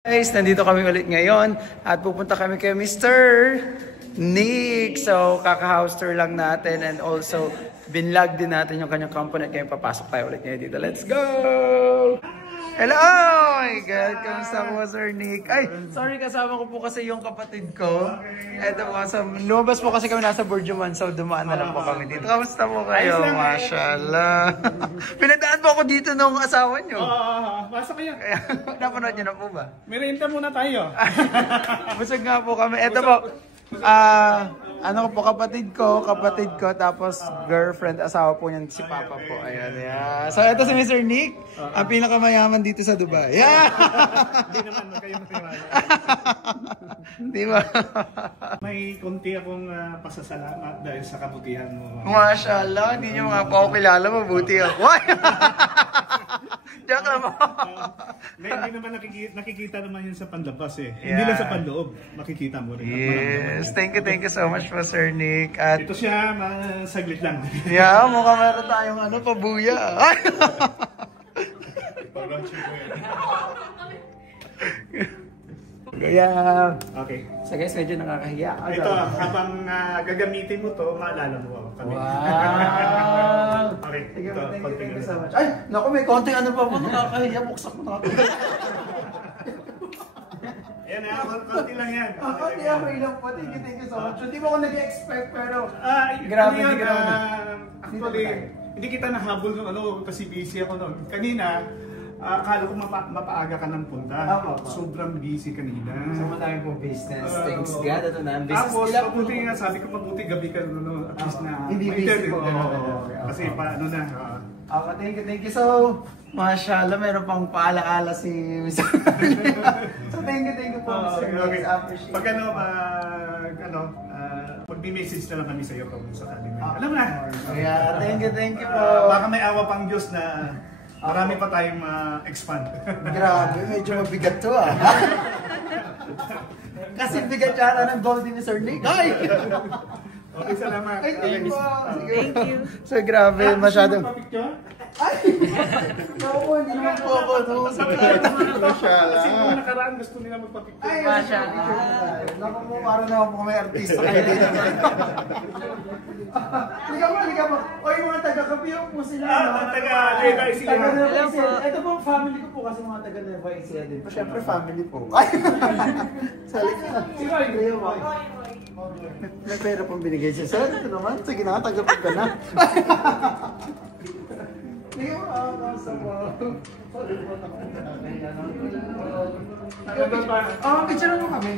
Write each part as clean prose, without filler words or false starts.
Guys, nandito kami ulit ngayon at pupunta kami kay Mr. Nick. So, kaka-house tour lang natin and also binlog din natin yung kanyang company at kaya papasok tayo ulit ngayon dito. Let's go! Hello! Oh my God! Kamusta po, Sir Nick? Ay, sorry, kasama ko po kasi yung kapatid ko. Eto po, lumabas po kasi kami nasa Burjuman, so dumaan na lang po kami dito. Kamusta po kayo? Mashallah. Pinadaan po ako dito nung asawa nyo. Pasok kayo. Napanood nyo na po ba? Merienda muna tayo. Busog nga po kami. Eto po, ano po, kapatid ko, tapos girlfriend, asawa po niyan, si Papa po. Ayan, yeah. So, ito si Mr. Nick, ang pinakamayaman dito sa Dubai. Yeah! Hindi naman, kayo matiwala. Di ba? May konti akong pasasalamat dahil sa kabutihan mo. Mashallah, hindi nyo nga po ako kilala, mabuti ako. Diyak naman. Hindi naman nakikita naman yun sa panlabas eh. Yeah. Hindi lang sa panloob, makikita mo rin. Yes, thank you so much po, Sir Nick. At ito siya, saglit lang. Yeah, mukhang meron tayong pabuya. Kaya, okay. So guys, medyo nakakahiya. Ito, habang gagamitin mo to, maalala mo ako. Kami. Wow! Okay, Sige, ito, thank you so much. Ay, naku, may konting ano pa po, nakakahiya. Buksak mo na. Ayan na, konti lang yan. Konti ako ilang po. Thank you so much. Hindi mo ako nag-expect, pero grabe, hindi ka naman. Actually, hindi kita nahabol nung kasi busy ako noon. Kanina, akala ko mapaaga ka ng punta. Sobrang busy kanina. So madami po business. Thanks God. Ito na ang business tapos, nila. mabuti nga, sabi ko mabuti gabi ka at least na hindi busy po. Kasi paano na. Thank you. So, mashallah, meron pang paalaala si Mr. So, thank you po, Mr. Okay. Appreciate. Pag mag-message na lang kami sa iyo kung sakali. Alam na. Yeah, thank you po. Baka may awa pang Diyos na marami pa tayong expand. Grabe, medyo mabigat to Kasi bigat yata ng gold ni Sir Nick. Ay! Okay, salamat. Ay, thank you po. Thank you. So, grabe, masyadong... Ay! Naku, hindi naman po ako. Kasi kung nakaraan gusto nila magpapicture. Ay, masyadong. Naku po, parang naman po may artista kayo dito. Liga mo. O, yung mga taga-Kapiyo po sila. Taga-Nueva Ecija. Hello po. Ito po, family ko po kasi mga taga-Nueva Ecija din. Siyempre, family po. Ay! Sali ka. Sige, Leo mo. May pera pong binigay siya. Sir, ito naman. Sige na, tagapag ka na. Sige mo, sa po. Picture mo kami.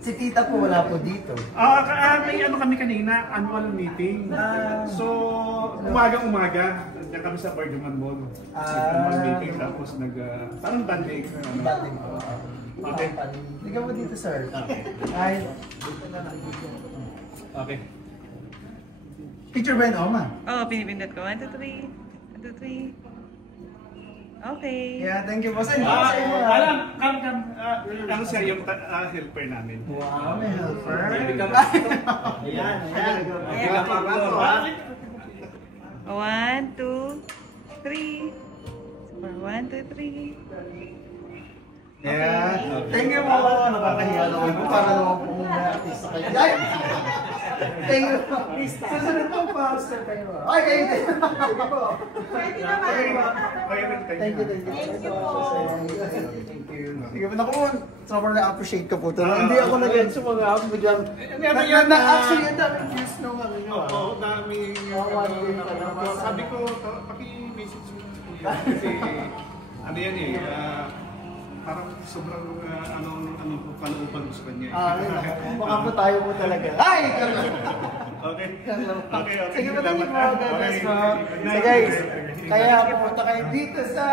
Si tita po wala po dito. May kami kanina, annual meeting. So, umaga, nandiyan kami sa Burjuman Mall. Annual meeting, tapos parang banding. Banding po. Okay. Liga mo dito, sir. Okay. Ay. Okay. Picture ba yun, Oma? Oo, pinipindot ko. 1, 2, 3. 1, 2, 3. Okay. Yeah, thank you po. Alam, ano siya yung helper namin. Wow, may helper. Ayan. 1, 2, 3. Super 1, 2, 3. Yeah. Thank you po. Nakakahiya naman po. Para naman po may artista kayo. Ay! Thank you po. Susunod po pa. Ay, kayo din. Pwede naman. Thank you. Thank you po. Thank you. Sige po. Naku, sobrang na-appreciate ko po. Hindi ako nag-end sa mga app. Actually, ang daming views nung ano nyo. Oo, daming. Sabi ko, paki-message mo. Kasi, ano yan eh. Parang sobrang kalooban ko sa kanya. Baka po tayo po talaga. Ay! Okay. Sige po, thank you po. God bless po. So guys, kaya pupunta kayo dito sa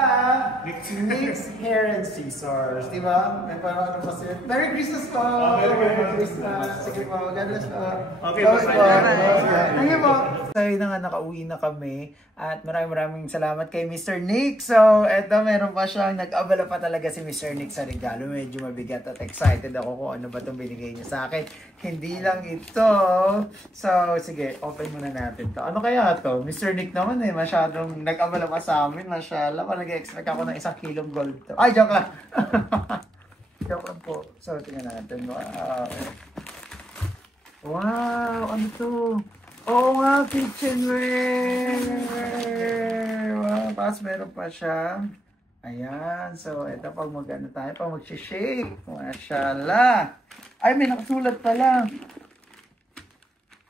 Nick's Hair and Scissors. Diba? May parang ano pa siya. Merry Christmas po! Merry Christmas! Sige po, God bless po. Okay, bye. Thank you po. So, yun na nga, nakauwi na kami. At maraming salamat kay Mr. Nick. So, eto, meron pa siyang, nag-abala pa talaga si Mr. Nick sa regalo. Medyo mabigat at excited ako kung ano ba itong binigay niya sa akin. Hindi lang ito. So, sige, open muna natin to. Ano kaya to? Mr. Nick naman masyadong nag-abala pa sa amin. Masyaallah, parang nag-expect ako ng 1 kilong gold to. Ay, joke lang! Joke lang po. So, tingnan natin. Wow! Wow! Ano to? Oo nga, kitchenware! Wow, tapos meron pa siya. Ayan, so ito pag mag-ano tayo, pag mag-shake. Mashallah! Ay, may nakasulat pala.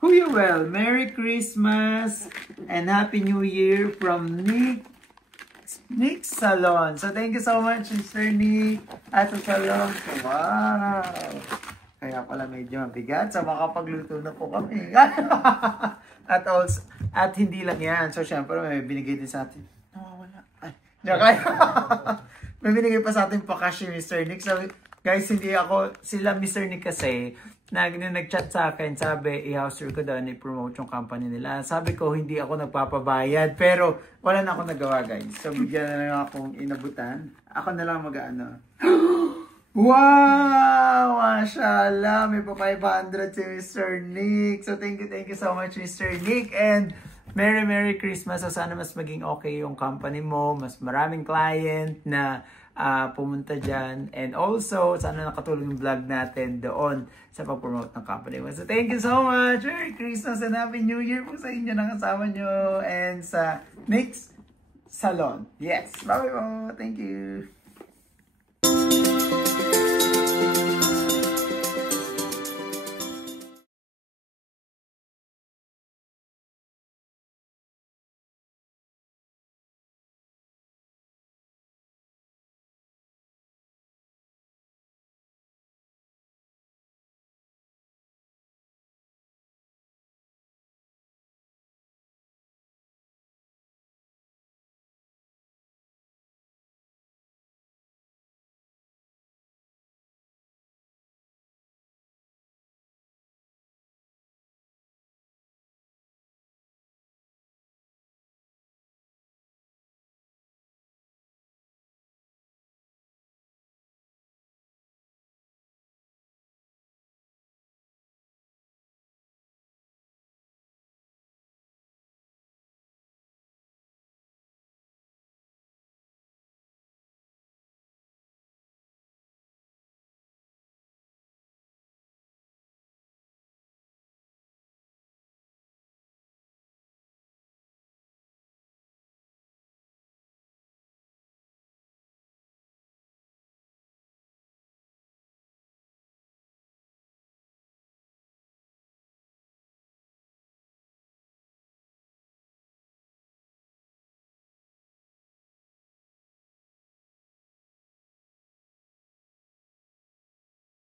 Huyuel, Merry Christmas and Happy New Year from Nick Salon. So thank you so much, Mr. Nick. At sa salon. Wow! Kaya pala medyo mabigat. So makapagluto na po kami. at hindi lang yan. So syempre may binigay din sa atin. Nawawala. Ay, may binigay pa sa atin pa cash Mr. Nick. So guys, hindi ako, sila Mr. Nick kasi, nag-chat sa akin, sabi, i-house tour ko daw, i-promote yung company nila. Sabi ko, hindi ako nagpapabayad. Pero wala na akong nagawa guys. So bigyan na lang akong inabutan. Ako na lang mag-ano. Wow! Mashallah! May pa 500 si Mr. Nick. So, thank you so much, Mr. Nick. And Merry Christmas. So, sana mas maging okay yung company mo. Mas maraming client na pumunta dyan. And also, sana nakatulong yung vlog natin doon sa pag-promote ng company mo. So, thank you so much. Merry Christmas and Happy New Year po sa inyo ng kasama nyo. And sa Nick's Salon. Yes. Bye-bye po. Thank you.